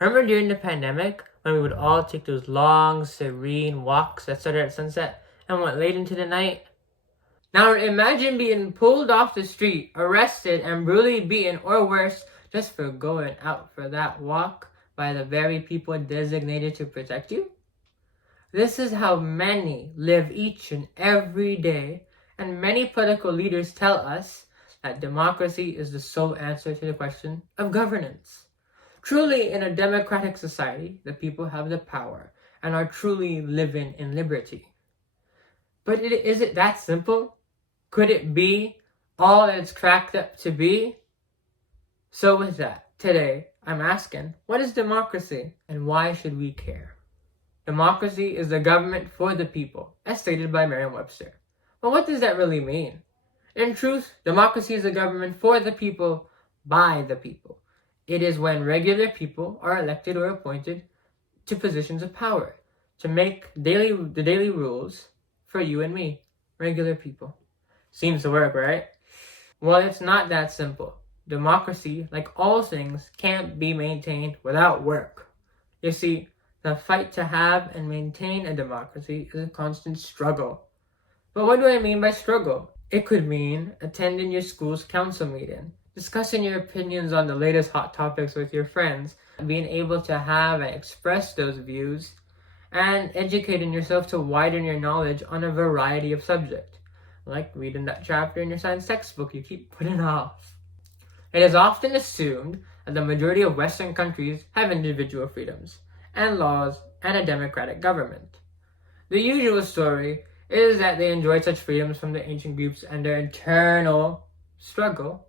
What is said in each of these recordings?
Remember during the pandemic when we would all take those long, serene walks that started at sunset and went late into the night? Now imagine being pulled off the street, arrested, and brutally beaten, or worse, just for going out for that walk by the very people designated to protect you. This is how many live each and every day, and many political leaders tell us that democracy is the sole answer to the question of governance. Truly, in a democratic society, the people have the power and are truly living in liberty. But is it that simple? Could it be all that it's cracked up to be? So with that, today I'm asking, what is democracy and why should we care? Democracy is the government for the people, as stated by Merriam-Webster. But what does that really mean? In truth, democracy is a government for the people, by the people. It is when regular people are elected or appointed to positions of power to make the daily rules for you and me, regular people. Seems to work, right? Well, it's not that simple. Democracy, like all things, can't be maintained without work. You see, the fight to have and maintain a democracy is a constant struggle. But what do I mean by struggle? It could mean attending your school's council meeting, discussing your opinions on the latest hot topics with your friends, being able to have and express those views, and educating yourself to widen your knowledge on a variety of subjects, like reading that chapter in your science textbook you keep putting off. It is often assumed that the majority of Western countries have individual freedoms and laws and a democratic government. The usual story is that they enjoyed such freedoms from the ancient groups and their internal struggle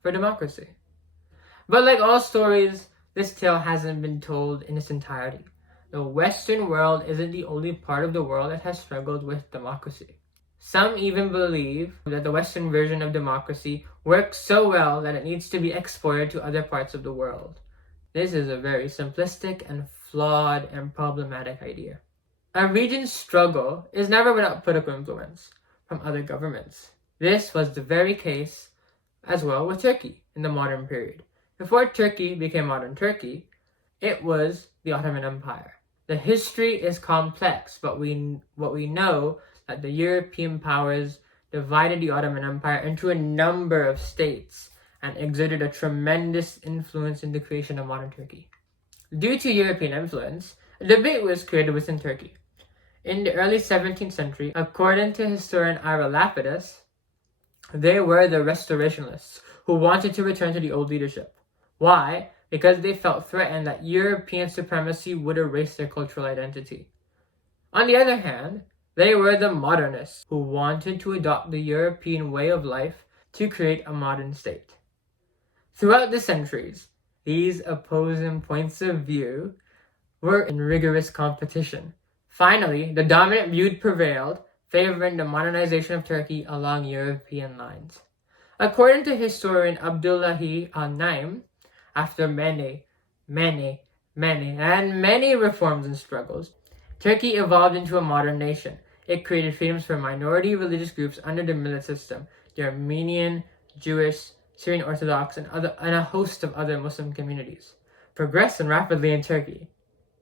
for democracy. But like all stories, this tale hasn't been told in its entirety. The Western world isn't the only part of the world that has struggled with democracy. Some even believe that the Western version of democracy works so well that it needs to be exported to other parts of the world. This is a very simplistic and flawed and problematic idea. A region's struggle is never without political influence from other governments. This was the very case as well with Turkey in the modern period. Before Turkey became modern Turkey, it was the Ottoman Empire. The history is complex, but what we know that the European powers divided the Ottoman Empire into a number of states and exerted a tremendous influence in the creation of modern Turkey. Due to European influence, a debate was created within Turkey. In the early 17th century, according to historian Ira Lapidus, they were the restorationists who wanted to return to the old leadership. Why? Because they felt threatened that European supremacy would erase their cultural identity. On the other hand, they were the modernists who wanted to adopt the European way of life to create a modern state. Throughout the centuries, these opposing points of view were in rigorous competition. Finally, the dominant view prevailed, favoring the modernization of Turkey along European lines. According to historian Abdullahi al-Naim, after many reforms and struggles, Turkey evolved into a modern nation. It created freedoms for minority religious groups under the millet system, the Armenian, Jewish, Syrian Orthodox, and a host of other Muslim communities. Progressing rapidly in Turkey.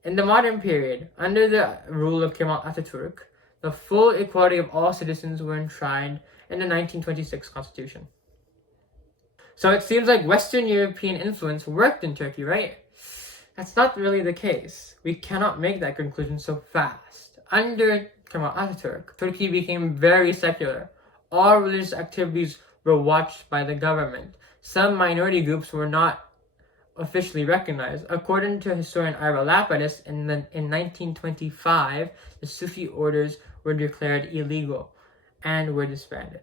In the modern period, under the rule of Kemal Atatürk, the full equality of all citizens were enshrined in the 1926 constitution. So it seems like Western European influence worked in Turkey, right? That's not really the case. We cannot make that conclusion so fast. Under Kemal Atatürk, Turkey became very secular. All religious activities were watched by the government. Some minority groups were not officially recognized. According to historian Ira Lapidus, in 1925, the Sufi orders were declared illegal and were disbanded.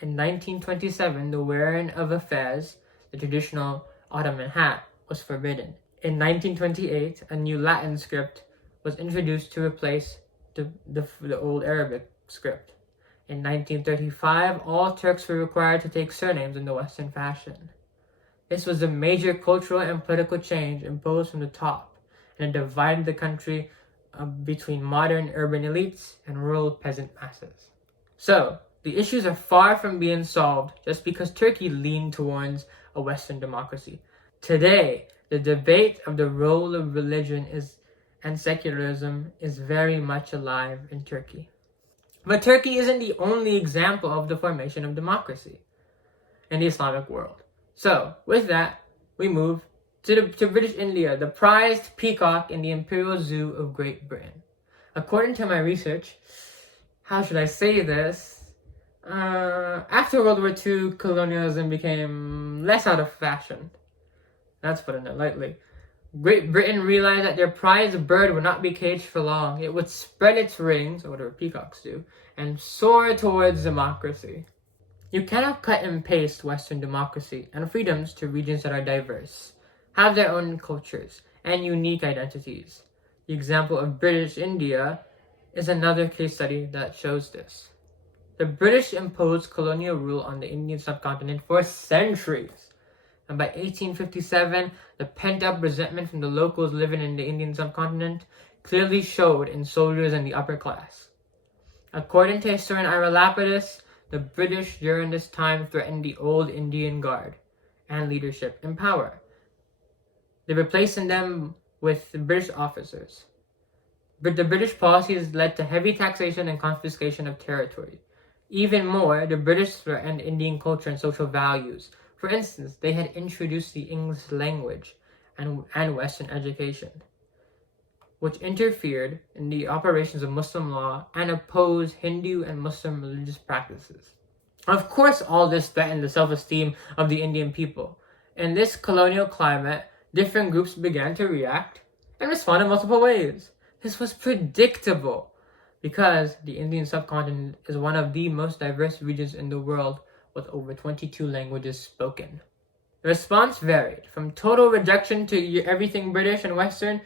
In 1927, the wearing of a fez, the traditional Ottoman hat, was forbidden. In 1928, a new Latin script was introduced to replace the old Arabic script. In 1935, all Turks were required to take surnames in the Western fashion. This was a major cultural and political change imposed from the top, and it divided the country between modern urban elites and rural peasant masses. So, the issues are far from being solved just because Turkey leaned towards a Western democracy. Today, the debate of the role of religion and secularism is very much alive in Turkey. But Turkey isn't the only example of the formation of democracy in the Islamic world. So, with that, we move to British India, the prized peacock in the Imperial Zoo of Great Britain. According to my research, how should I say this? After World War II, colonialism became less out of fashion. That's putting it lightly. Great Britain realized that their prized bird would not be caged for long. It would spread its wings, or whatever peacocks do, and soar towards democracy. You cannot cut and paste Western democracy and freedoms to regions that are diverse, have their own cultures, and unique identities. The example of British India is another case study that shows this. The British imposed colonial rule on the Indian subcontinent for centuries. And by 1857, the pent-up resentment from the locals living in the Indian subcontinent clearly showed in soldiers and the upper class. According to historian Ira Lapidus, the British during this time threatened the old Indian Guard and leadership in power. They replacing them with British officers. But the British policies led to heavy taxation and confiscation of territory. Even more, the British threatened Indian culture and social values. For instance, they had introduced the English language and Western education, which interfered in the operations of Muslim law and opposed Hindu and Muslim religious practices. Of course, all this threatened the self-esteem of the Indian people. In this colonial climate, different groups began to react and respond in multiple ways. This was predictable because the Indian subcontinent is one of the most diverse regions in the world with over 22 languages spoken. The response varied from total rejection to everything British and Western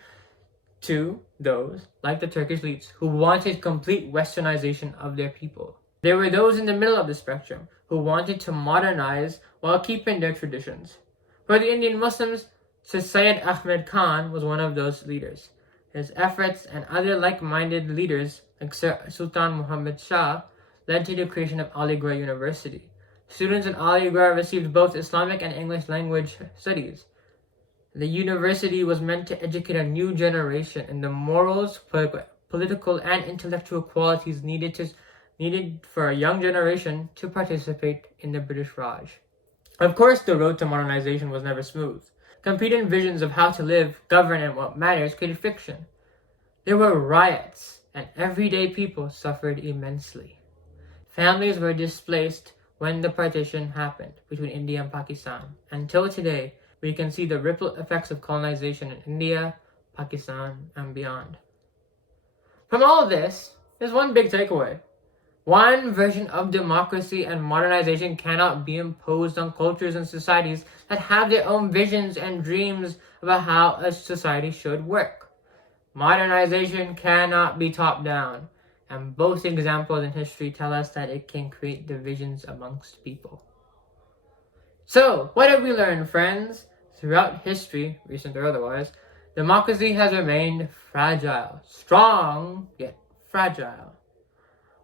to those, like the Turkish elites, who wanted complete westernization of their people. There were those in the middle of the spectrum who wanted to modernize while keeping their traditions. For the Indian Muslims, Syed Ahmed Khan was one of those leaders. His efforts and other like-minded leaders like Sultan Muhammad Shah led to the creation of Aligarh University. Students in Aligarh received both Islamic and English language studies. The university was meant to educate a new generation in the morals, political, and intellectual qualities needed for a young generation to participate in the British Raj. Of course, the road to modernization was never smooth. Competing visions of how to live, govern, and what matters created friction. There were riots, and everyday people suffered immensely. Families were displaced when the partition happened between India and Pakistan. Until today, we can see the ripple effects of colonization in India, Pakistan, and beyond. From all of this, there's one big takeaway. One version of democracy and modernization cannot be imposed on cultures and societies that have their own visions and dreams about how a society should work. Modernization cannot be top-down, and both examples in history tell us that it can create divisions amongst people. So, what have we learned, friends? Throughout history, recent or otherwise, democracy has remained fragile. Strong, yet fragile.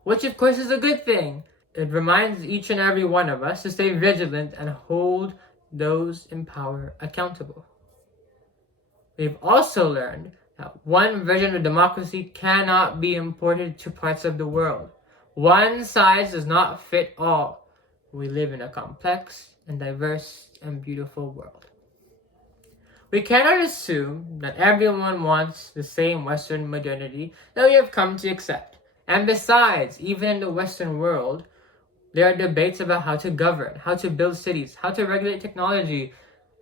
Which of course is a good thing. It reminds each and every one of us to stay vigilant and hold those in power accountable. We've also learned that one version of democracy cannot be imported to parts of the world. One size does not fit all. We live in a complex and diverse and beautiful world. We cannot assume that everyone wants the same Western modernity that we have come to accept. And besides, even in the Western world, there are debates about how to govern, how to build cities, how to regulate technology,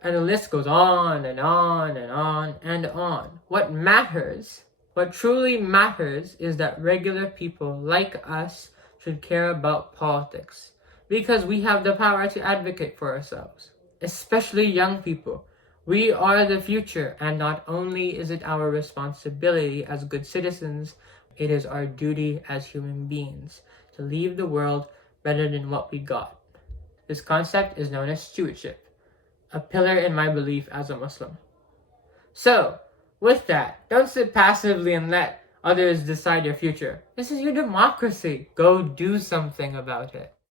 and the list goes on and on and on and on. What matters, what truly matters, is that regular people like us should care about politics, because we have the power to advocate for ourselves, especially young people. We are the future, and not only is it our responsibility as good citizens, it is our duty as human beings to leave the world better than what we got. This concept is known as stewardship, a pillar in my belief as a Muslim. So, with that, don't sit passively and let others decide your future. This is your democracy. Go do something about it.